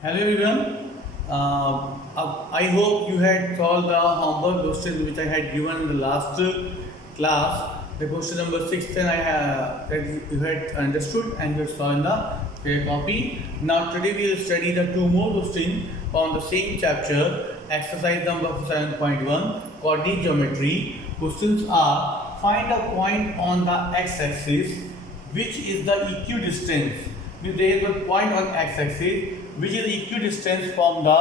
Hello everyone. I hope you had solved the homework question which I had given in the last class. The question number 6 then I have that you had understood and you saw in the copy. Now today we will study the two more questions on the same chapter. Exercise number 7.1 coordinate geometry. Questions are: find a point on the x-axis which is the equidistant. There is a point on x-axis which is equidistant from the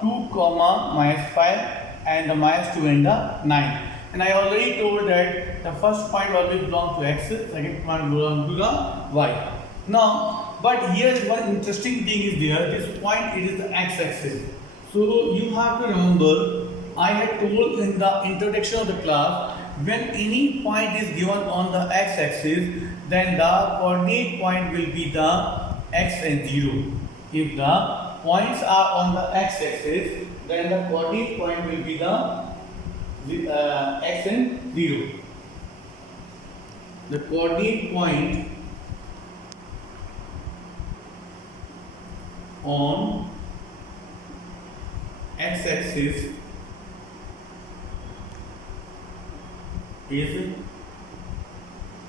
2 comma minus 5 and the minus 2 and the 9. And I already told that the first point always belongs to x, second point belongs to the y. Now, but here one interesting thing is there. This point it is the x-axis. So you have to remember, I had told in the introduction of the class, when any point is given on the x-axis, then the coordinate point will be the x and 0. If the points are on the x-axis, then the coordinate point will be the x and 0. The coordinate point on x-axis is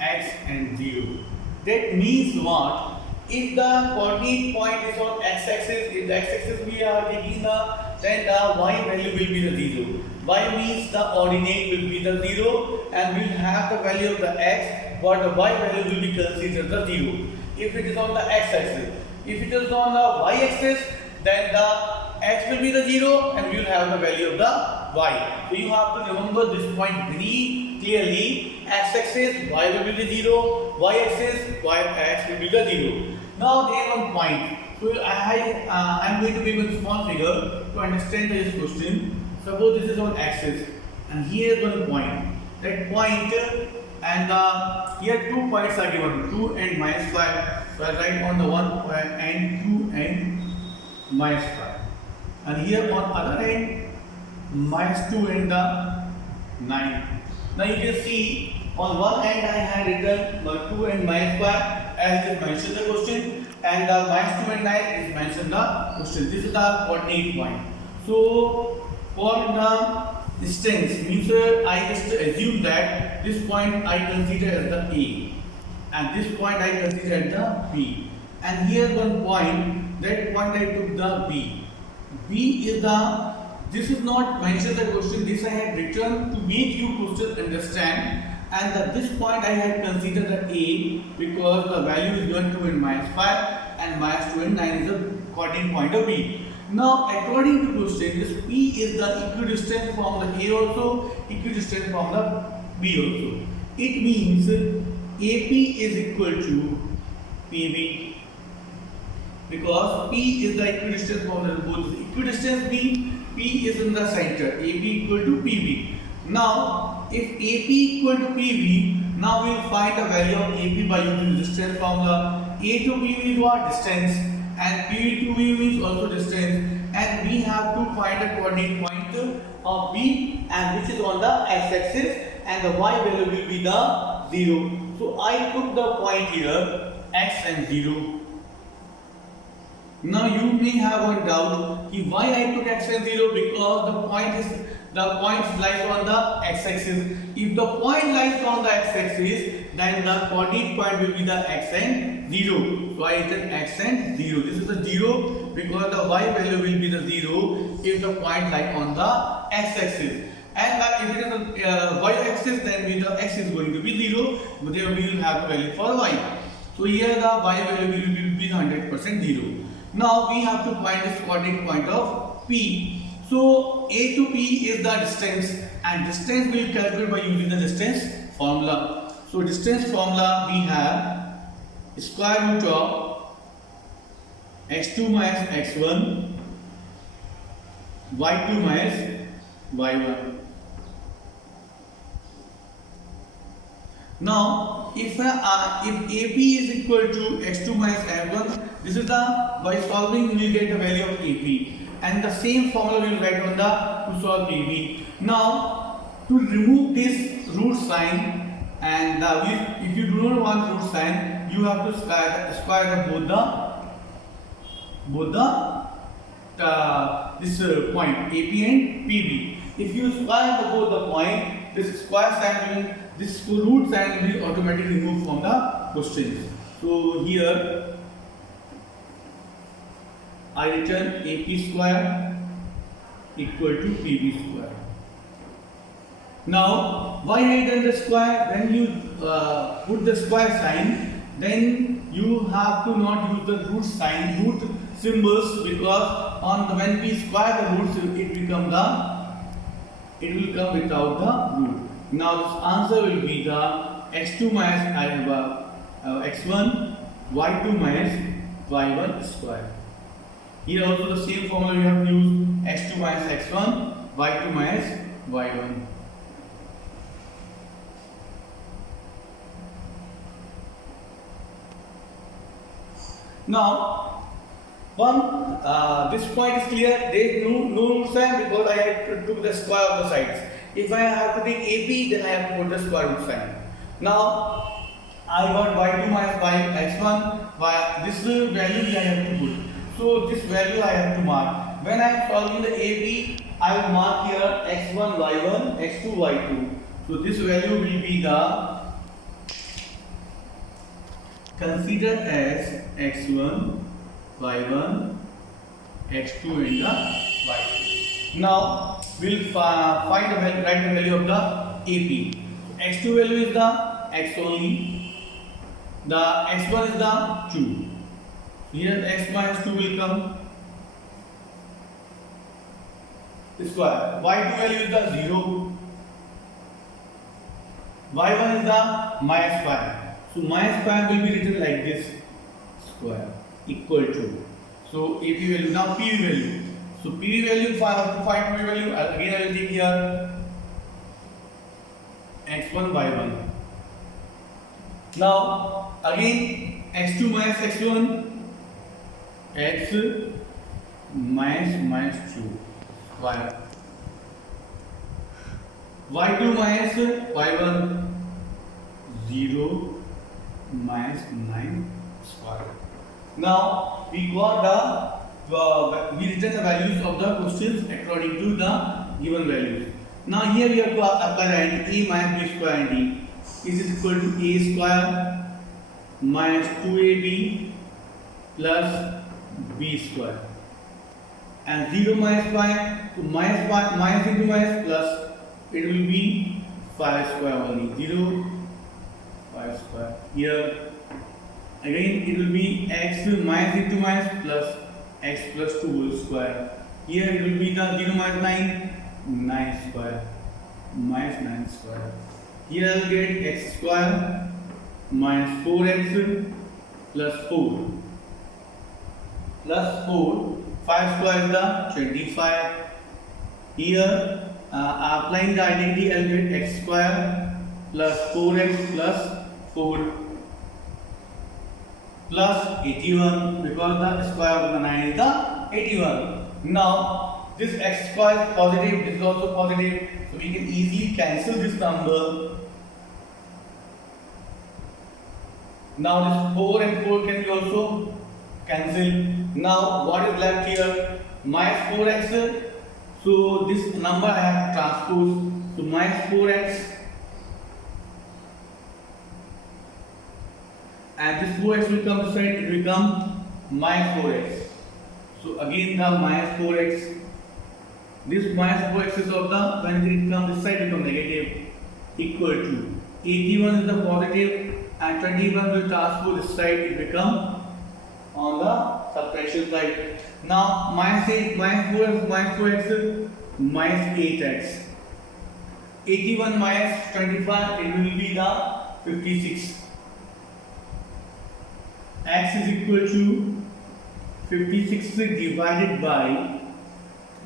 x and 0. That means what? If the coordinate point is on x-axis, if the x-axis we are taking then the y value will be the 0. Y means the ordinate will be the 0 and we will have the value of the x, but the y value will be considered the 0. If it is on the x-axis. If it is on the y-axis, then the x will be the 0 and we will have the value of the y. So you have to remember this point very clearly. X-axis, y will be the 0, y-axis, x will be the 0. Now there is one point. So I am going to give a small figure to understand this question. Suppose this is on axis and here is one point. That point and here 2 points are given, 2 and minus 5. So I write on the one point and 2 and minus 5. And here on other end minus 2 and the 9. Now you can see on one end I had written 2 and minus 5 as it mentioned the question, and the minus 2 and 9 is mentioned the question. This is the coordinate point. So for the distance means I just assume that this point I consider as the A and this point I consider as the B, and here one point, that point I took the B. B is the, this is not mentioned the question, this I had written to make you question understand, and at this point I had considered the A because the value is given 2 and minus 5 and minus 2 and 9 is the coordinate point of B. Now according to question, this P is the equidistant from the A also, equidistant from the B also. It means AP is equal to PB, because P is the equidistant from the both. Equidistance means P is in the center, AB equal to PB. Now, if AP equal to PB, now we will find the value of AP by using distance formula. A to PB is what? Distance, and PB to PB is also distance, and we have to find the coordinate point of B, and which is on the x-axis, and the y value will be the 0. So I took the point here x and 0. Now you may have one doubt why I took x and 0, because the point lies on the x-axis. If the point lies on the x-axis, then the coordinate point will be the x and 0. So I written x and 0. This is the 0 because the y value will be the 0 if the point lies on the x-axis. And if it is the y-axis, then the x is going to be 0, but there we will have the value for y. So here the y value will be 100% 0. Now we have to find this coordinate point of P. So A to P is the distance, and distance we will calculate by using the distance formula. So distance formula we have square root of x2 minus x1, y2 minus y1. Now if AP is equal to x2 minus x1, this is the, by solving we will get the value of AP, and the same formula we will write on the to solve AP. Now to remove this root sign, and if you do not want root sign, you have to square both the this point AP and PB. If you square both the point, this square sign will, this root sign will be automatically removed from the questions. So here I return AP square equal to PB square. Now, why I done the square? When you put the square sign, then you have to not use the root sign, root symbols, because on the, when we square the roots, it will come without the root. Now, this answer will be the x2 minus I have x1, y2 minus y1 square. Here also the same formula we have used, x2 minus x1, y2 minus y1. Now, this point is clear. There is no root sign because I have took the square of the sides. If I have to take AP, then I have to put the square root sign. Now, I got y2 minus y x1. This value I have to put. So this value I have to mark. When I am solving the AP, I will mark here x1 y1, x2 y2. So this value will be the considered as x1, y1, x2 and the y2. Now we'll find the value, write the value of the AP. X2 value is the x only. The x1 is the 2. Here x minus 2 will come. Square. Y2 value is the 0. Y1 is the minus 5. So minus 5 will be written like this, square equal to. So AP value, now PV value. So PV value, if I have to find PV value, again I will take here x1 y1. Now again x2 minus x1, x minus 2 square. Y2 minus y1, 0 minus 9 square. Now we got we written the values of the questions according to the given values. Now here we have to apply a minus b square and d. Is equal to a square minus 2ab plus b square. And 0 minus 5 to minus 5 minus into minus plus, it will be 5 square only. 0 5 square. Here again it will be x minus into minus plus x plus 2 whole square. Here it will be the 0 minus 9 square minus 9 square. Here I will get x square minus 4x plus 4 plus 4. 5 square is the 25. Here applying the identity, I will get x square plus 4x plus 4 plus 81, because the square of the 9 is the 81. Now this x square is positive, this is also positive, so we can easily cancel this number. Now this 4 and 4 can be also cancelled. Now what is left here? Minus 4x. So this number I have to transpose. So minus 4x. And this 4x will come this side, it will become minus 4x. So again the minus 4x. This minus 4x is of the, when it comes this side, it becomes negative, equal to 81 is the positive and 21 will transpose this side, it become on the subtraction side. Now minus 8 minus 4x minus 4x minus 8x. 81 minus 25, it will be the 56. X is equal to 56 divided by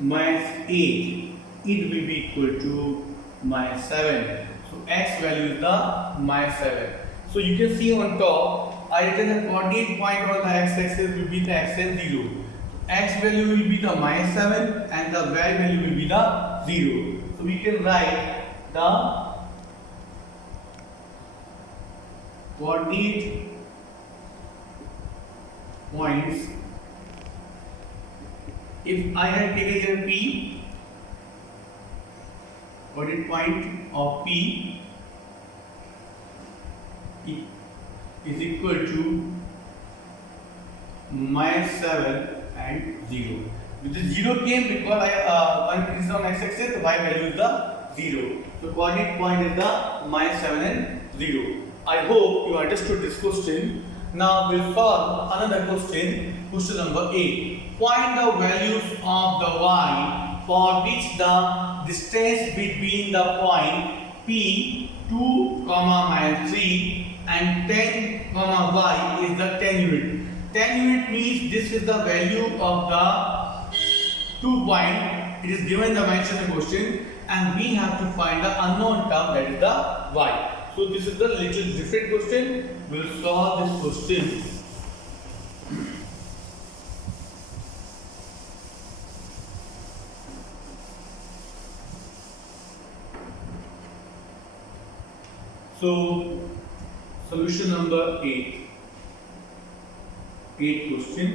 minus 8. It will be equal to minus 7. So x value is the minus 7. So you can see on top, I written the coordinate point on the x-axis will be the x and 0. X value will be the minus 7 and the y value will be the 0. So we can write the coordinate points if I had taken here P, coordinate point of P is equal to -7 and 0. With the 0 came because I is on x-axis, the y value is the 0. So coordinate point is the -7 and 0. I hope you understood this question. Now we'll solve another question, question number 8. Find the values of the y for which the distance between the point P 2, -3 and 10, y is the 10 unit. 10 unit means this is the value of the 2 point. It is given the mention in the question, and we have to find the unknown term, that is the y. So this is the little different question. We'll solve this question. So solution number 8. 8 question.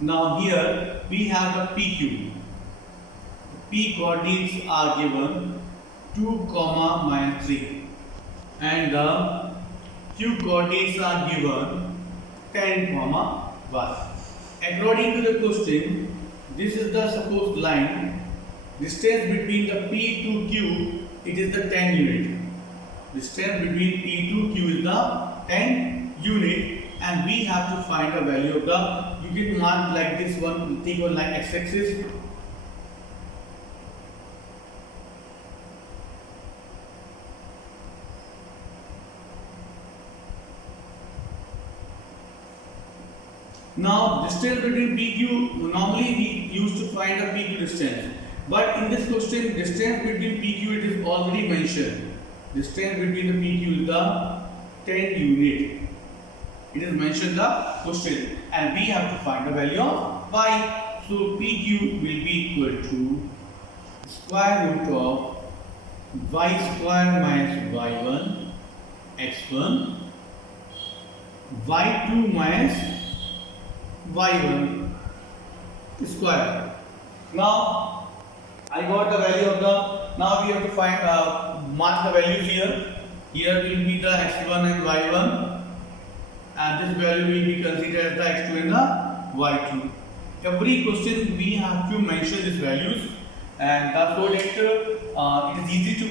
Now here we have the PQ. P coordinates are given 2, -3 and the Q coordinates are given 10, 1. According to the question, this is the supposed line. Distance between the P to Q, it is the 10 unit. Distance between P to Q is the 10 unit, and we have to find the value of the, you can mark like this one, take one like x-axis. Now distance between PQ, normally we used to find the PQ distance, but in this question distance between PQ it is already mentioned. Distance between the PQ is the 10 unit. It is mentioned in the question, and we have to find the value of y. So PQ will be equal to square root of y square minus y1 x1 y2 minus y1 square. Now I got the value of the, now we have to find mark the values here. Here will be the x1 and y1, and this value will be considered as the x2 and the y2. Every question we have to mention these values, and so that it is easy to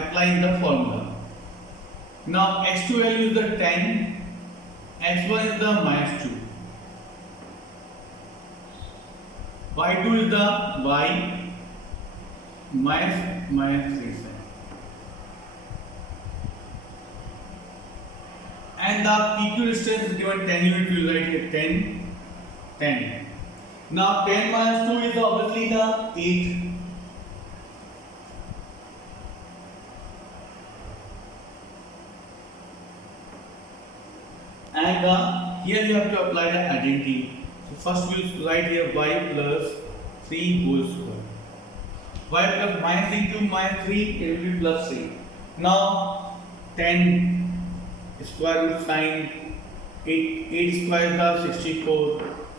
apply in the formula. Now x2 value is the 10, x1 is the -2, y2 is the y -3, and the PQ distance is given 10 unit. We will write here 10. Now 10 minus 2 is obviously the 8. And here you have to apply the identity. So first we will write here y plus 3 whole square. Y plus minus into -3, it will be plus 3. Now 10 square root sign, 8 square is the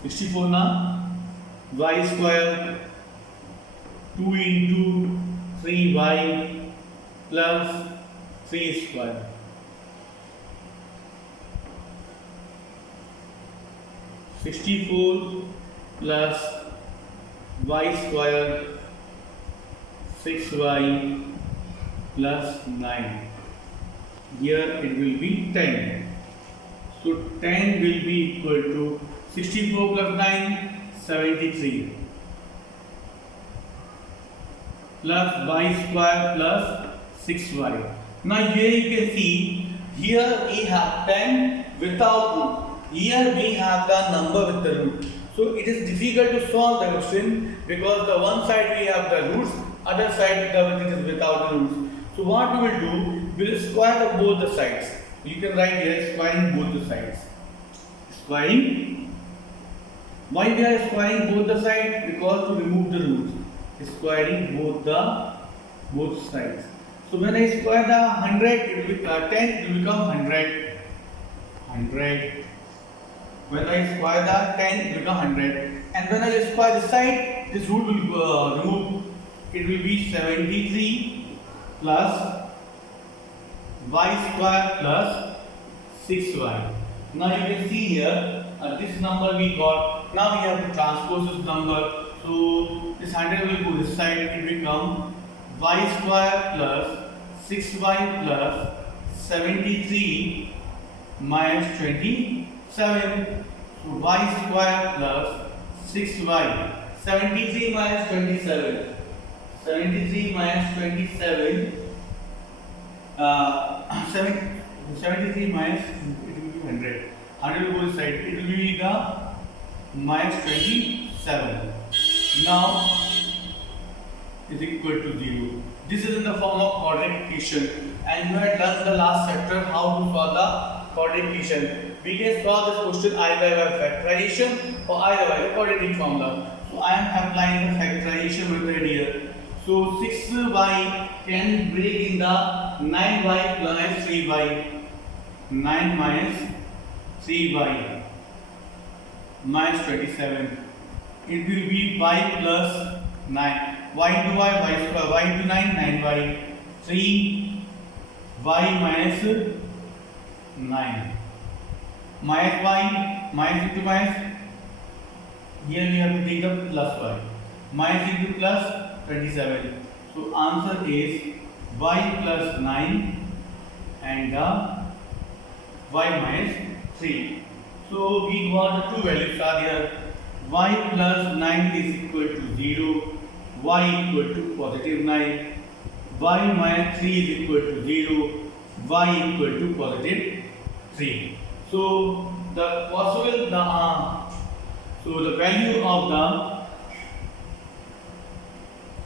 64 now, y square 2 into 3y plus 3 square. (64) plus y square 6y plus 9. Here it will be 10. So 10 will be equal to 64 plus 9, 73 plus y square plus 6y. Now here you can see, here we have 10 without root. Here we have the number with the root. So it is difficult to solve the question because the one side we have the roots, other side it is without the roots. So what we will do, we will square both the sides. You can write here squaring both the sides. Squaring. Why we are squaring both the sides? Because to remove the roots. Squaring both sides. So when I square the 100, it will be 10. It will become 100. When I square the 10, it will become 100. And when I square this side, this root will remove. It will be 73 plus y square plus 6y. Now you can see here, this number we got. Now we have to transpose this number. So this 100 will go this side. It will become y square plus 6y plus 73 minus 27. So y square plus 6y. 73 minus 27. 73 minus 27. 73 minus, it will be 100. 100 will go this side. It will be the minus 27. Now is equal to 0. This is in the form of quadratic equation, and you had done the last chapter how to solve the quadratic equation. We can solve this question either by factorization or either by the quadratic formula. So I am applying the factorization method here. So 6y can break in the 9y plus 3y. 9 minus 3y minus 27. It will be y plus 9. Y into y square. Y into 9, 9y. 3 y minus 9. Minus y, minus into minus. Here we have to take the plus y. Minus into plus 27. So answer is y plus 9 and y minus 3. So we got the two values are here. Y plus 9 is equal to 0. Y equal to positive 9. Y minus 3 is equal to 0. Y equal to positive 3. So the possible the value of the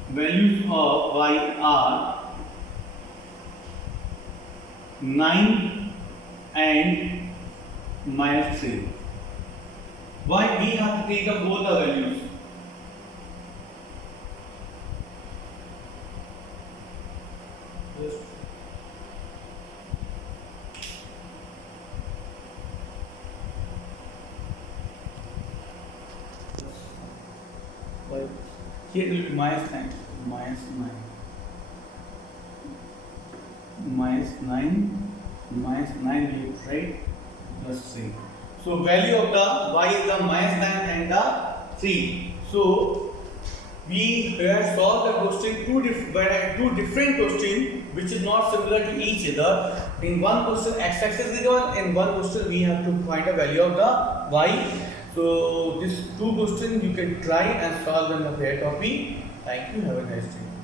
values of y are 9 and minus 3. Why we have to take up both the values? Here it will be minus 9. Minus 9. Minus 9. Minus 9 we have right plus 3. So value of the y is the minus 9 and the 3. So we have solved the question two different questions which is not similar to each other. In one question x-axis is given, in one question we have to find the value of the y. So these two questions you can try and solve in the pair copy. Thank you. Have a nice day.